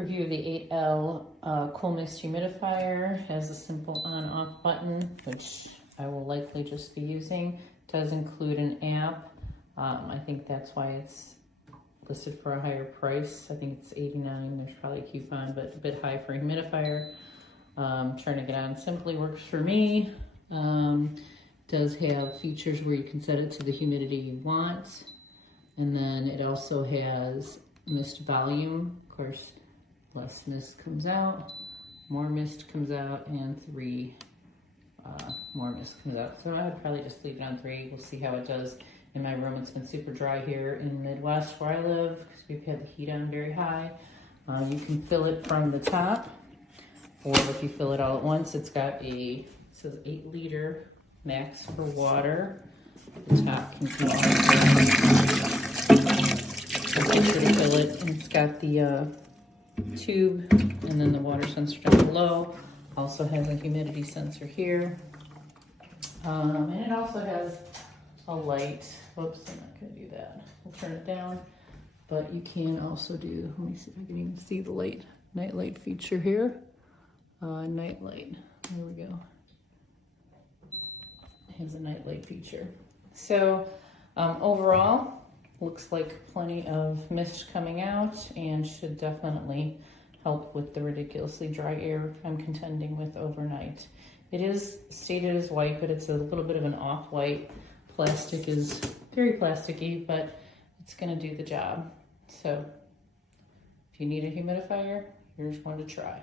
Review of the 8L Cool Mist Humidifier. Has a simple on-off button, which I will likely just be using. It does include an app. I think that's why it's listed for a higher price. I think it's $89. There's probably a coupon, but a bit high for a humidifier. Turning it on simply works for me. Does have features where you can set it to the humidity you want. And then it also has mist volume. Of course, less mist comes out, more mist comes out, and 3 more mist comes out. So I would probably just leave it on 3. We'll see how it does. In my room, it's been super dry here in the Midwest where I live because we've had the heat on very high. You can fill it from the top, or if you fill it all at once, it's got it says 8 liter max for water. The top can keep make sure to fill it. And it's got the tube and then the water sensor down below. Also has a humidity sensor here. And it also has a light. Whoops, I'm not going to do that. We'll turn it down. But you can also do, let me see if I can even see the night light feature here. Night light. There we go. It has a night light feature. So overall, looks like plenty of mist coming out and should definitely help with the ridiculously dry air I'm contending with overnight. It is stated as white, but it's a little bit of an off-white. Plastic is very plasticky, but it's going to do the job. So if you need a humidifier, here's one to try.